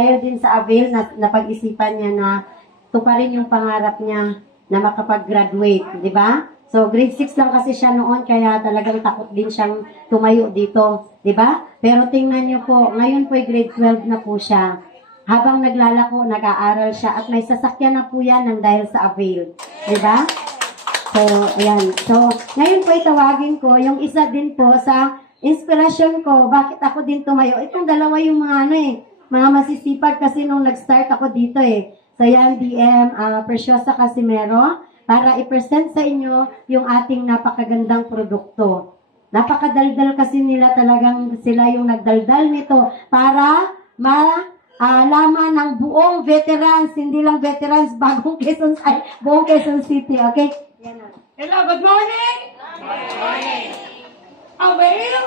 Kaya din sa Avail, napag-isipan niya na tuparin yung pangarap niya na makapag-graduate, di ba? So, grade 6 lang kasi siya noon, kaya talagang takot din siyang tumayo dito, di ba? Pero tingnan niyo po, ngayon po grade 12 na po siya. Habang naglalako, nag-aaral siya, at may sasakyan na po yan ng dahil sa Avail, di ba? So, ayan. So, ngayon po itawagin ko, yung isa din po sa inspirasyon ko, bakit ako din tumayo. Itong dalawa yung mga mga masisipag kasi nung nag-start ako dito eh. So, yan, DM, Preciosa Casimero, para i-present sa inyo yung ating napakagandang produkto. Napakadaldal kasi nila, talagang sila yung nagdaldal nito para malaman ng buong veterans, hindi lang veterans, buong Quezon City, okay? Hello, good morning! Good morning! Avail!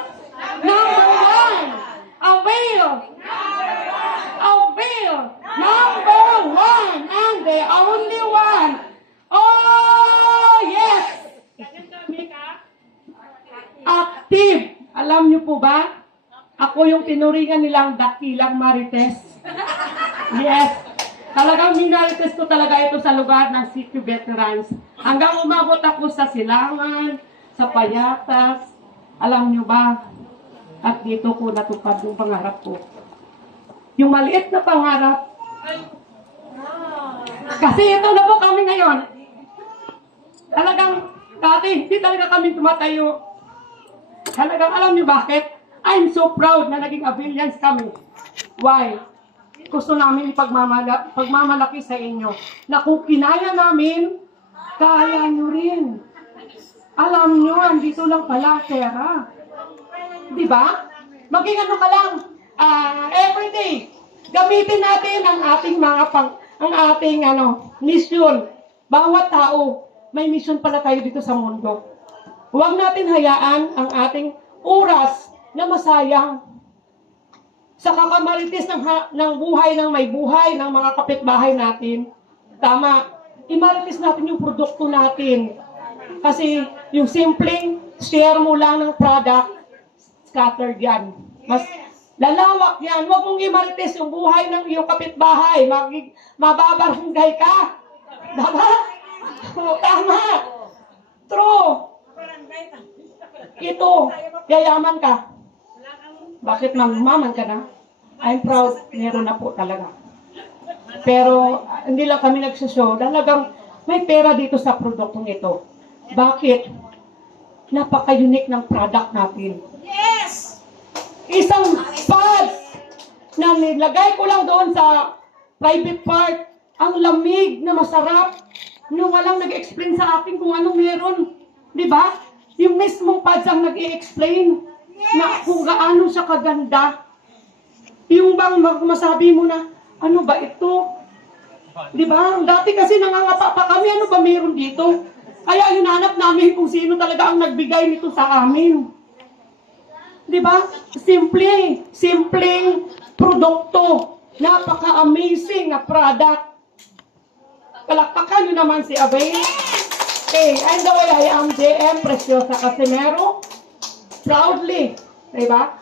Number one! Avail! Avail! Number one! And the only one! Oh, yes! Active! Alam niyo po ba? Ako yung tinuringan nilang dakilang Marites. Yes! Talagang minarites ko talaga ito sa lugar ng City Veterans. Hanggang umabot ako sa Silangan, sa Payatas. Alam niyo ba? At dito ko natupad yung pangarap ko. Yung maliit na pangarap. Kasi ito na po kami ngayon. Talagang, dati, hindi talaga kami tumatayo. Talagang, alam niyo bakit? I'm so proud na naging Avilians kami. Why? Gusto namin pagmamalaki sa inyo. Na kung kinaya namin, kaya nyo rin. Alam nyo, andito lang pala pera. Diba? Maging ano ka lang, everyday, gamitin natin ang ating mission. Bawat tao, may mission pala tayo dito sa mundo. Huwag natin hayaan ang ating oras na masayang sa kakamaritis ng buhay ng may buhay, ng mga kapitbahay natin. Tama, imaritis natin yung produkto natin. Kasi yung simpleng share mo lang ng product, scattered yan. Mas lalawak yan. Huwag mong imaritis yung buhay ng iyong kapitbahay. Mababarangay ka. Tama? Tama. True. Ito, yayaman ka. Bakit magmaman ka na? I'm proud, meron na po talaga. Pero, hindi lang kami nagsashow. Talagang may pera dito sa produktong ito. Bakit? Napaka-unique ng product natin. Yes! Isang pads na nilagay ko lang doon sa private part. Ang lamig na masarap. Nung walang nag-explain sa akin kung anong meron. Diba? Yung mismong pads ang nag-i-explain. Na kung gaano siya kaganda. Yung bang masabi mo na, ano ba ito? Di ba? Dati kasi nangangapa pa kami, ano ba meron dito? Kaya hinanap namin kung sino talaga ang nagbigay nito sa amin. Di ba? Simpleng produkto. Napaka-amazing na product. Palakpakan nyo naman si Avail. Okay, and the way I am DM Preciosa Casimero. Proudly, diba?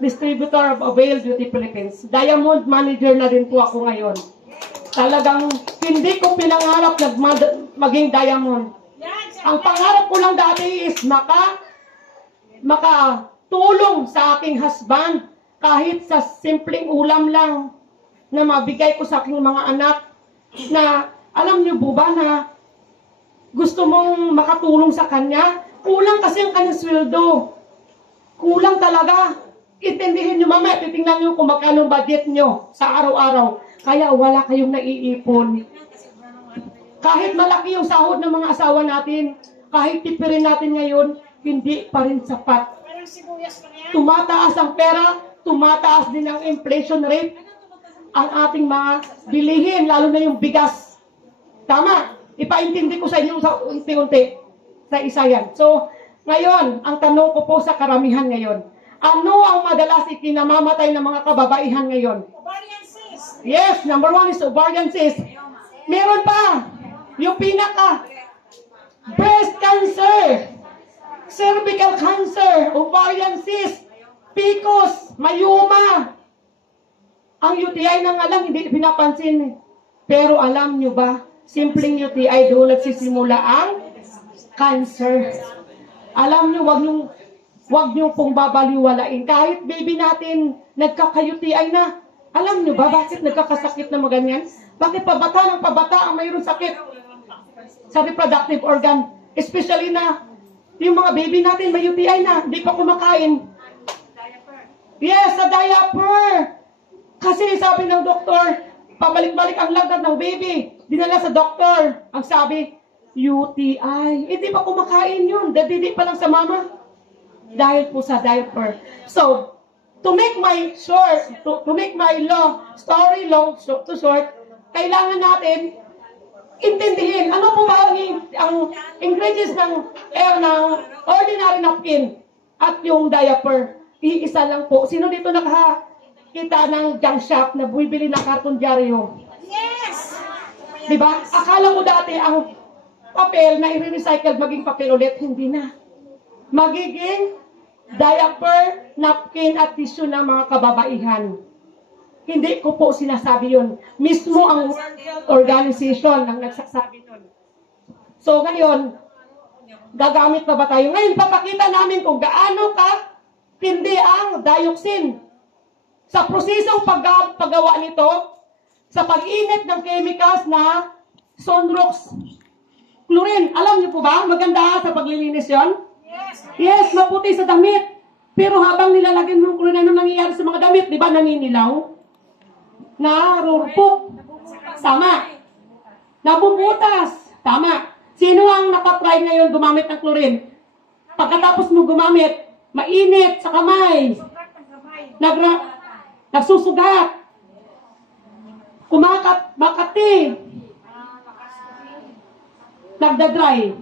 Distributor of Avail Beauty Philippines. Diamond Manager na din po ako ngayon. Talagang hindi ko pinangarap maging diamond. Ang pangarap ko lang dati is makatulong sa aking husband kahit sa simpleng ulam lang na mabigay ko sa aking mga anak na alam niyo po ba na gusto mong makatulong sa kanya? Kulang kasi ang kanyang sweldo. Kulang talaga. Intindihin nyo mamaya, titingnan nyo kung magkano budget nyo sa araw-araw. Kaya wala kayong naiipon. Kahit malaki yung sahod ng mga asawa natin, kahit tipirin natin ngayon, hindi pa rin sapat. Tumataas ang pera, tumataas din ang inflation rate, ang ating mga bilihin, lalo na yung bigas. Tama, ipaintindi ko sa inyo sa unti-unti. Sa isa yan. So, ngayon, ang tanong ko po sa karamihan ngayon, ano ang madalas ikinamamatay ng mga kababaihan ngayon? Ovarian cyst. Yes, number one is ovarian cyst. Meron pa, yung pinaka, breast cancer, cervical cancer, ovarian cyst, PCOS, mayoma. Ang UTI na nga lang, hindi pinapansin. Pero alam nyo ba, simpleng UTI doon nagsisimula ang cancer. Alam nyo, wag nyo pong babaliwalain. Kahit baby natin, nagkaka-UTI na. Alam nyo ba, bakit nagkakasakit na maganyan? Bakit pabata ng pabata ang mayroon sakit sa reproductive organ? Especially na, yung mga baby natin may UTI na, hindi pa kumakain. Yes, sa diaper. Kasi sabi ng doktor, pabalik-balik ang lagnat ng baby. Dinala sa doktor. Ang sabi, UTI. Hindi pa kumakain yun. Dadidi pa lang sa mama. Dahil po sa diaper. So, to make my story long to short, kailangan natin intindihin ano po ba ang ingredients ng ordinary napkin at yung diaper. Iisa lang po. Sino dito nakakita ng junk shop na bumibili ng karton dyaryo? Yes! Diba? Akala mo dati ang papel na i-recycle maging papel ulit. Hindi na. Magiging diaper, napkin at tissue ng mga kababaihan. Hindi ko po sinasabi yun. Mismo ang World Health Organization ang nagsasabi nun. So ngayon, gagamit na ba tayo? Ngayon, papakita namin kung gaano ka tindi ang dioxin. Sa prosesong paggawa nito, sa pag-init ng chemicals na Sunrox chlorine. Alam niyo po ba? Maganda sa paglilinis yon. Yes, maputi sa damit. Pero habang nilalagyan mo ng chlorine, ano nangyayari sa mga damit? Di ba naninilaw? Narurupok. Tama. Nabubutas. Tama. Sino ang nakatry ngayon gumamit ng chlorine? Pagkatapos mo gumamit, mainit sa kamay. Nagsusugat. Makati. Nagdadry.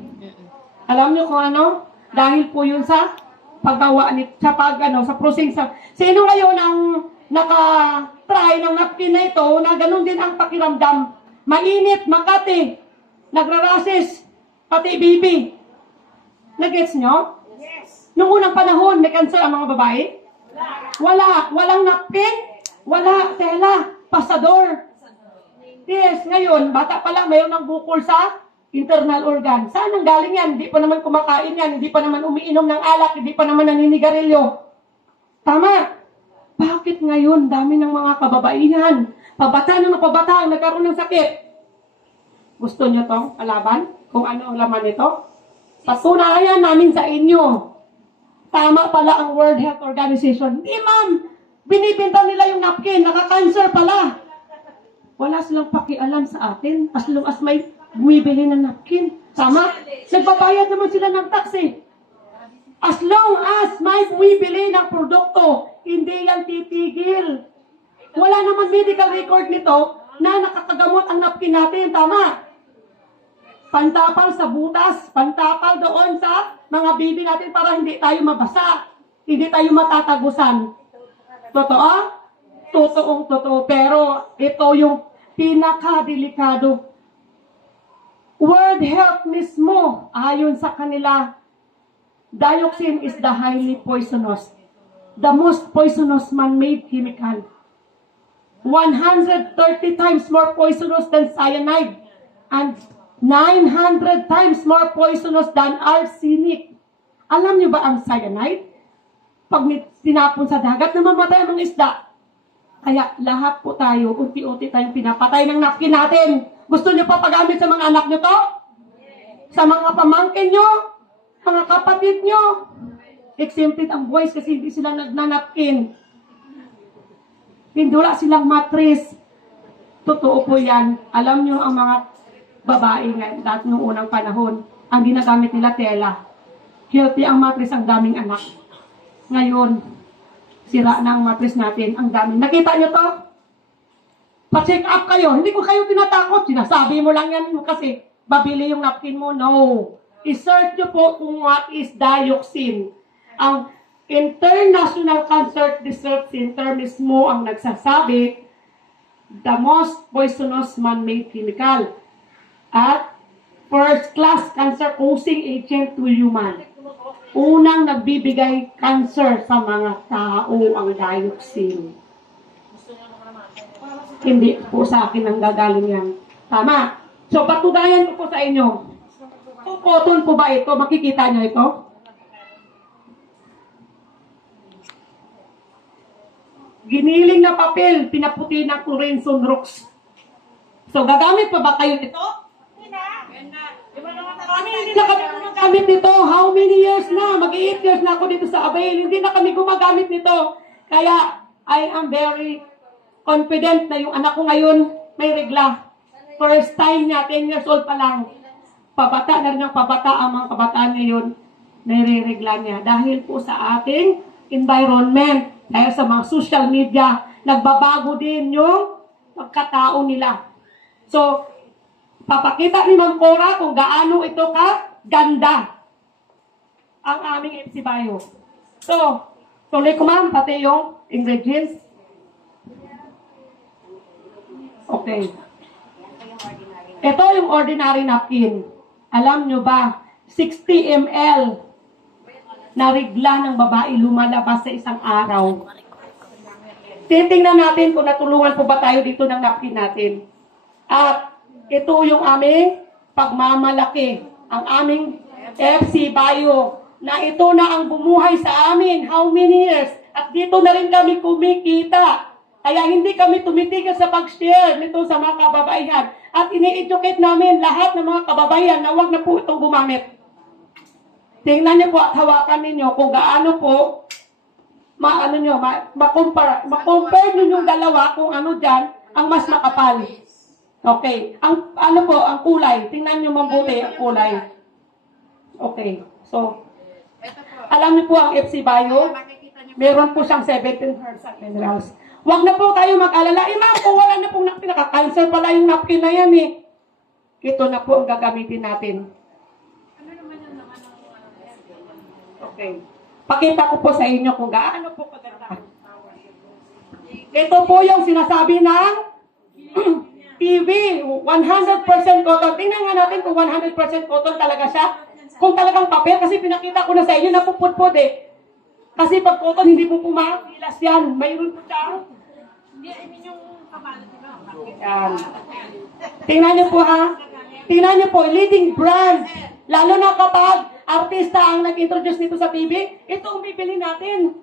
Alam niyo kung ano? Dahil po yun sa paggawa sa proseso. Sino ngayon ang naka-try ng napkin na ito na ganun din ang pakiramdam? Mainit, makati, nagrarasis, pati baby. Nag-gets nyo? Yes! Noong unang panahon, may cancer ang mga babae? Wala. Walang napkin? Wala. Tela. Pasador. Yes, ngayon, bata pa lang, mayroon ng bukol sa internal organ. Saan ang galing yan? Hindi pa naman kumakain yan. Hindi pa naman umiinom ng alak. Hindi pa naman naninigarilyo. Tama. Bakit ngayon dami ng mga kababaihan? Pabata ang nagkaroon ng sakit. Gusto nyo tong alaban? Kung ano ang laman nito? Patunayan namin sa inyo. Tama pala ang World Health Organization. Hindi ma'am. Binibinta nila yung napkin. Naka-cancer pala. Wala silang pakialam sa atin. As long as may bumibili ng napkin. Tama? Nagbabayad naman sila ng tax eh. As long as may bumibili ng produkto, hindi yan titigil. Wala naman medical record nito na nakakagamot ang napkin natin. Tama? Pantapal sa butas, pantapal doon sa mga baby natin para hindi tayo mabasa. Hindi tayo matatagusan. Totoo? Totoo. Pero ito yung pinakadelikado. World Health mismo, ayon sa kanila, dioxin is the highly poisonous, the most poisonous man-made chemical. 130 times more poisonous than cyanide and 900 times more poisonous than arsenic. Alam niyo ba ang cyanide? Pag tinapon sa dagat, namamatay ang mga isda. Kaya lahat po tayo, unti-unti tayong pinapatay ng napkin natin. Gusto niyo pa pagamit sa mga anak niyo to? Sa mga pamangkin niyo? Mga kapatid niyo? Exempted ang boys kasi hindi sila nagnanapkin. Hindi wala silang matris. Totoo po yan. Alam niyo ang mga babae ngayon, dahil noong unang panahon, ang ginagamit nila tela. Healthy ang matris, ang daming anak. Ngayon, sira na ang matris natin, ang daming. Nakita niyo to? Pa-check up kayo. Hindi ko kayo tinatakot. Sinasabi mo lang yan kasi babili yung napkin mo. No. I-search nyo po kung what is dioxin. Ang International Cancer Research Center mismo ang nagsasabi the most poisonous man-made chemical at first-class cancer-causing agent to human. Unang nagbibigay cancer sa mga tao ang dioxin. Hindi po sa akin ang gagaling yan. Tama. So, patunayan ko po sa inyo. Kung cotton po ba ito? Makikita nyo ito? Giniling na papel, pinaputi ng Corinson Rocks. So, gagamit pa ba kayo nito? Hindi na kami gumagamit nito. How many years na? Mag-8 years na ako dito sa Avail. Hindi na kami gumagamit nito. Kaya, I am very confident na yung anak ko ngayon may regla. First time niya, 10 years old pa lang. Pabata na rin ang pabata ang mga kabataan ngayon. Nare-regla niya. Dahil po sa ating environment, dahil sa mga social media, nagbabago din yung pagkatao nila. So, papakita ni Ma'am Cora kung gaano ito ganda ang aming FC Bio. So, tuloy ko ma'am, pati yung ingredients. Okay. Ito yung ordinary napkin. Alam nyo ba, 60 ml na regla ng babae lumalabas sa isang araw. Titingnan natin kung natulungan po ba tayo dito ng napkin natin. At ito yung aming pagmamalaki. Ang aming FC Bio na ito na ang bumuhay sa amin. How many years? At dito na rin kami kumikita. Kaya hindi kami tumitigil sa pag-share nito sa mga kababaihan. At ini-educate namin lahat ng mga kababaihan na huwag na po itong gumamit. Tingnan niyo po at hawakan ninyo kung gaano po ma-compare nyo yung dalawa kung ano dyan ang mas makapal. Okay. Ang kulay. Tingnan niyo mabuti ang kulay. Okay. So, alam niyo po ang FC Bio, meron po siyang 17 herbs at minerals. Huwag na po tayo mag-alala. Ma'am, kung wala na pong napkin, nakaka-cancer pala yung napkin na yan eh. Ito na po ang gagamitin natin. Okay. Pakita ko po sa inyo kung gaano po kaganda. Ito po yung sinasabi ng TV, 100% cotton. Tingnan nga natin kung 100% cotton talaga siya. Kung talagang papel, kasi pinakita ko na sa inyo, napupudpud eh. Kasi pag cotton, hindi po pumakilas yan. Mayroon po siya. Yan. Tingnan niyo po ha. Tingnan niyo po, leading brand. Lalo na kapag artista ang nag-introduce nito sa TV, ito ang bibili natin.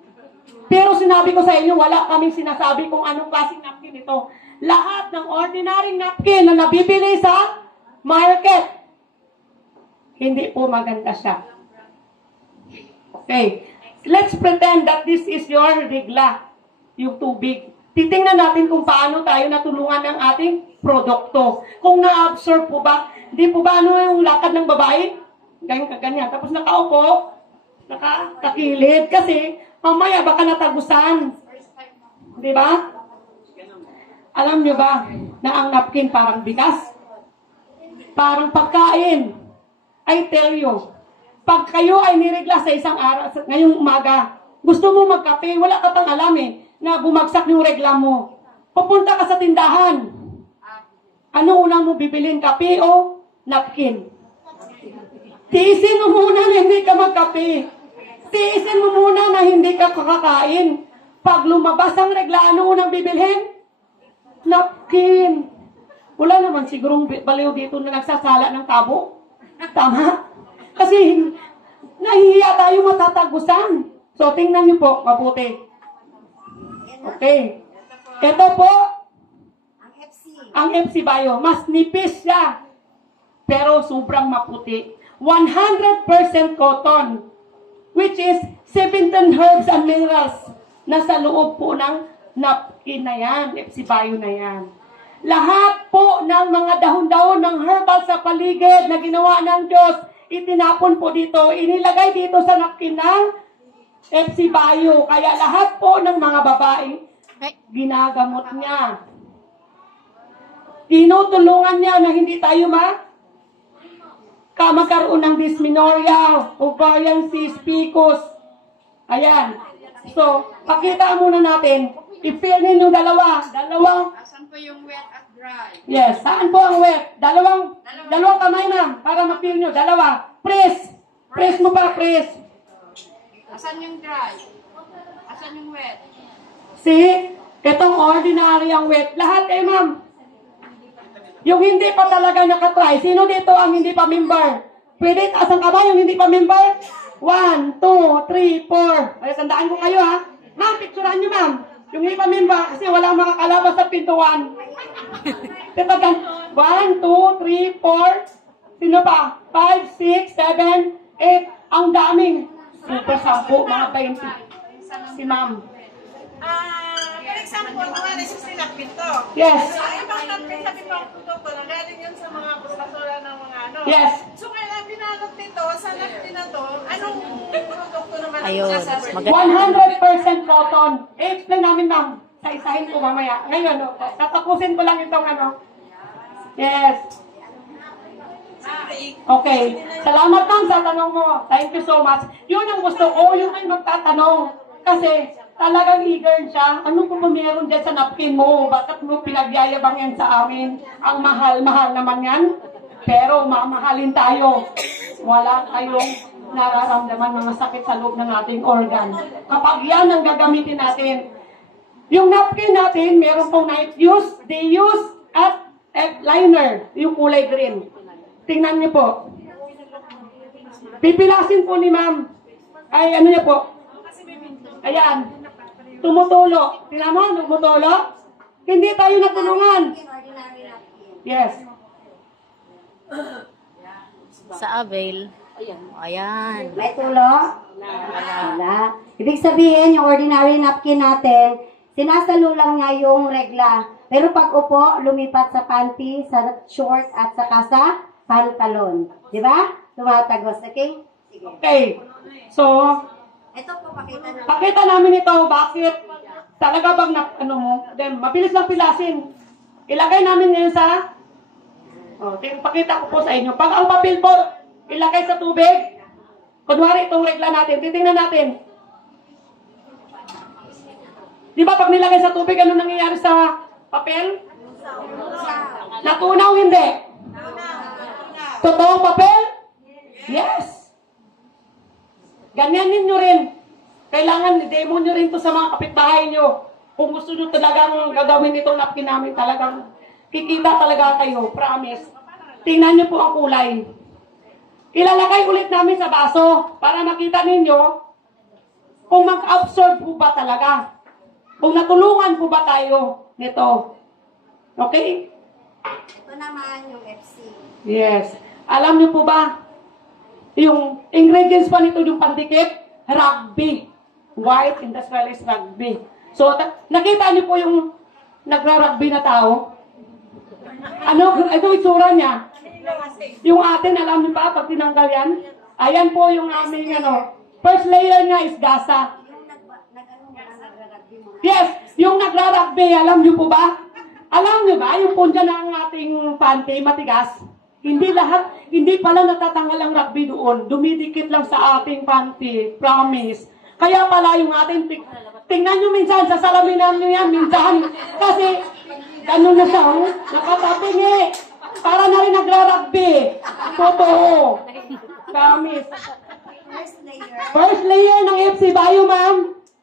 Pero sinabi ko sa inyo, wala kaming sinasabi kung anong klaseng napkin ito. Lahat ng ordinary napkin na nabibili sa market, hindi po maganda siya. Okay. Let's pretend that this is your regla, yung tubig. Titingnan natin kung paano tayo natulungan ng ating produkto. Kung na-absorb po ba, hindi po ba ano yung lakad ng babae? Ganyan. Tapos nakaupo, nakakilid. Kasi mamaya baka natagusan. Di ba? Alam nyo ba na ang napkin parang bigas? Parang pagkain. I tell you, pag kayo ay niregla sa isang araw, ngayong umaga, gusto mo magkape, wala ka pang alam eh, na bumagsak yung regla mo. Pupunta ka sa tindahan. Ano unang mo bibilin, kape o napkin? Tiisin mo muna na hindi ka magkape. Tiisin mo muna na hindi ka kakakain. Pag lumabas ang regla, ano unang bibilhin? Napkin. Wala naman sigurong baliw dito na nagsasala ng tabo. Tama? Kasi nahihiya tayo matatagusan. So, tingnan niyo po, mabuti. Okay. Ito po, ang FC Bio. Mas nipis siya. Pero sobrang maputi. 100% cotton. Which is 17 herbs and minerals. Nasa loob po ng napkin na yan. FC Bio na yan. Lahat po ng mga dahon-dahon ng herbal sa paligid na ginawa ng Diyos, itinapon po dito, inilagay dito sa napkin ng FC Bio. Kaya lahat po ng mga babae, ginagamot niya. Tinutulungan niya na hindi tayo magkaroon ng dysmenorrhea, ovarian cyst, PCOS. Ayan. So, pakita muna natin. I-feel ninyo dalawang. Asan po yung wet at dry? Yes, saan po ang wet? Dalawang kamay na para ma-feel nyo. Dalawa. Press. Press mo pa, press. Asan yung dry? Asan yung wet? See? Itong ordinary ang wet. Lahat kayo, ma'am. Yung hindi pa talaga nakatry. Sino dito ang hindi pa member? Pwede taas ang kamay yung hindi pa member? 1, 2, 3, 4. Ay, tandaan ko kayo, ha? Ma'am, picturean nyo, ma'am. Yung hindi pa member, kasi walang makakalabas sa pintuan. Titagan. 1, 2, 3, 4. Sino pa? 5, 6, 7, 8. Ang daming. Super 10, mga 20. Si ma'am. For example, mga nasusilapin to. Yes. Ang ibang napin sa ibang produkto, nagaling yun sa mga basura ng mga ano. Yes. So, kaya pinalot nito, sa napin na to, anong produkto naman ang Ayun, masasabi? 100% cotton. I-explain namin, ma'am. Sa isahin ko mamaya. Ngayon, tatapusin ko lang itong ano. Yes. Okay. Salamat, ma'am, sa tanong mo. Thank you so much. Yun ang gusto ko, yung may magtatanong. Kasi, talagang eager siya. Ano po ba meron dyan sa napkin mo? Bakit mo pinagyayabang yan sa amin? Ang mahal-mahal naman yan. Pero mamahalin tayo. Wala kayong nararamdaman mga sakit sa loob ng ating organ. Kapag yan ang gagamitin natin. Yung napkin natin, meron pong night use, day use, at liner, yung kulay green. Tingnan niyo po. Pipilasin po ni ma'am. Ay, ano niya po? Ayan. Tumutulo. Tingnan mo, tumutulo. Hindi tayo natulungan. Yes. Sa Avail. Ayan. May tulo? Wala. Ibig sabihin, yung ordinary napkin natin, sinasalo lang niya yung regla. Pero pag upo, lumipat sa panty, sa short, at saka sa pantalon. Di ba? Tumatagos. Okay? Sige. Okay. So, Ito po, pakita na. pakita namin ito. Bakit? Talaga bang then, mabilis lang pilasin. Ilagay namin ngayon sa pakita ko po sa inyo. Pag ang papel po, ilagay sa tubig. Kunwari itong regla natin. Titingnan natin. Di ba pag nilagay sa tubig, ano nangyayari sa papel? Natunaw, hindi. Totoong papel? Yes. Ganyan ninyo rin. Kailangan i-demo nyo rin to sa mga kapitbahay nyo. Kung gusto nyo talagang gagawin itong napkin namin, talagang kikita talaga kayo. Promise. Tingnan nyo po ang kulay. Ilalagay ulit namin sa baso para makita ninyo kung mag-absorb po ba talaga. Kung natulungan po ba tayo nito. Okay? Ito naman yung FC. Yes. Alam niyo po ba, yung ingredients pa nito yung pandikit, rugby. White industrialized rugby. So, nakita niyo po yung nagra-rugby na tao? Ano itsura niya? Yung atin, alam niyo ba, pag tinanggal yan? Ayan po yung aming, first layer niya is gasa. Yes, yung nagra-rugby, alam niyo po ba? Alam niyo ba, yung punja ng ating panty, matigas? Hindi pala natatanggal ang rugby doon. Dumidikit lang sa ating panty. Promise. Kaya pala yung ating, tingnan nyo minsan, sa salamin nyo yan, minsan. Kasi, gano'n na siya, nakapatingi. Para na rin nagra-rugby. Totoo. Promise. First layer ng FC Bio, ma'am.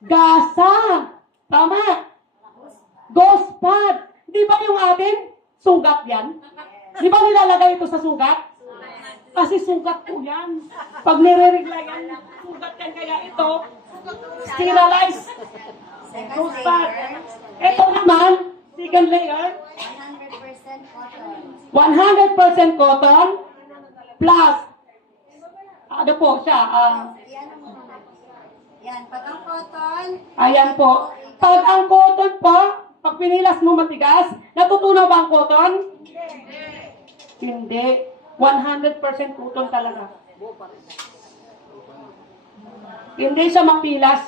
Gasa. Tama. Ghost pad. Di ba yung atin? Sugat yan. Di ba nilalagay ito sa sugat? Kasi sugat po yan. Pag nire-regla yan, sugat yan. Kaya ito, sterilize. Ghost pad. Ito naman, second layer. 100% cotton plus ano po siya? Yan, pag ang cotton, Ayan po. Pag ang cotton po, pag pinilas mo matigas, natutunaw ba ang cotton? Hindi. 100% cotton talaga. Hindi siya mapilas.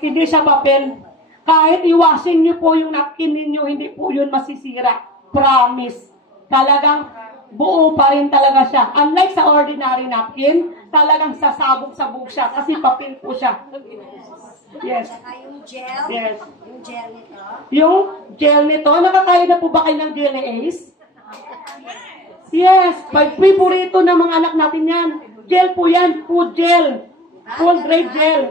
Hindi siya papel. Kahit iwasin niyo po yung napkin ninyo, hindi po yun masisira. Promise. Talagang buo pa rin talaga siya. Unlike sa ordinary napkin, talagang sasabog-sabog siya kasi papel po siya. Yes. saka yung gel. Yes. Yung gel nito. Yung gel nito, nakakain na po ba kayo ng Jelly Ace? Yes. Favorito ng mga anak natin yan. Gel po yan. Food gel. Full grade gel.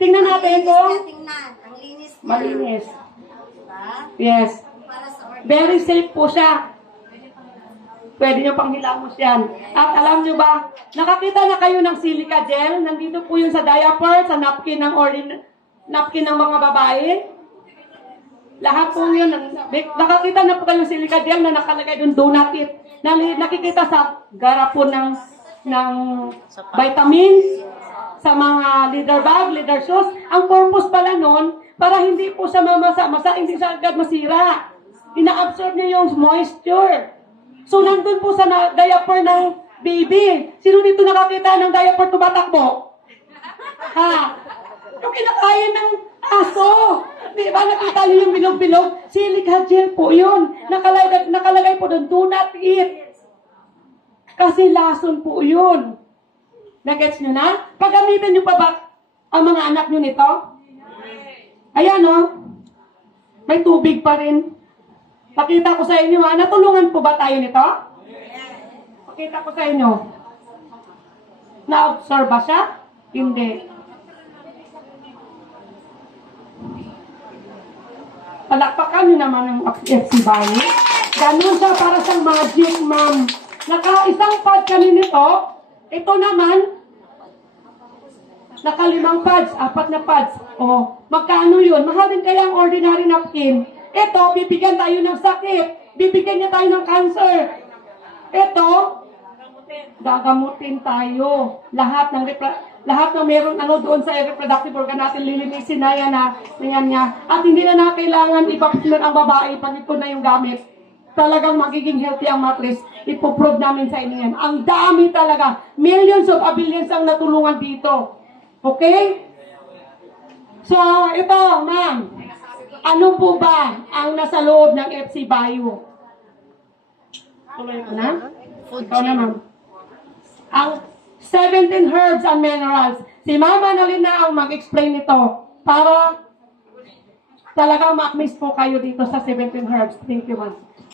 Tingnan natin kung Tingnan, ang linis niya. malinis. Diba? Yes. Para sa organ. Very safe po siya. Pwede nyo pang hilamos yan. At alam nyo ba, nakakita na kayo ng silica gel? Nandito po yun sa diaper, sa napkin ng napkin ng mga babae. Lahat po yun. Nakakita na po kayo ng silica gel na nakalagay doon, do not eat. Nakikita sa garapon ng vitamins, sa mga leather bag, leather shoes. Ang purpose pala nun, para hindi po siya mamasa, hindi siya agad masira. Ina-absorb niya yung moisture. So, nandun po sa diaper ng baby. Sino dito nakakita ng diaper tumatakbo? Ha? Yung kinakain ng aso. Di ba? Nakita niyo yung bilog-bilog? Silica gel po yun. Nakalagay po doon, do not eat. Kasi lason po yun. Nagets nyo na? Paggamitin nyo pa ba ang mga anak nyo nito? Ayan o. May tubig pa rin. Pakita ko sa inyo ha. Natulungan po ba tayo nito? Pakita ko sa inyo. Na-absorb ba siya? Hindi. Palakpakan nyo naman ng FC Bali. Ganun siya para sa magic, ma'am. Naka-isang pad kami nito. Ito naman, naka-5 pads, 4 na pads. O, magkano yun? Mahal din kaya ang ordinary napkin. Ito, bibigyan tayo ng sakit. Bibigyan niya tayo ng cancer. Ito, gagamutin tayo. Lahat ng meron doon sa reproductive organ natin, lilinisin na yan niya. At hindi na kailangan ipapilon ang babae, panipon na yung gamit. Talagang magiging healthy ang mattress. Ipoprove namin sa inyo yan. Ang dami talaga. Millions of billions ang natulungan dito. Okay? So, ito, ma'am. Ano po ba ang nasa loob ng FC Bio? Tuloy ko na? Ikaw naman. Ang 17 herbs and minerals. Si Mama Nalina ang mag-explain nito para talagang ma-miss po kayo dito sa 17 herbs. Thank you, ma'am.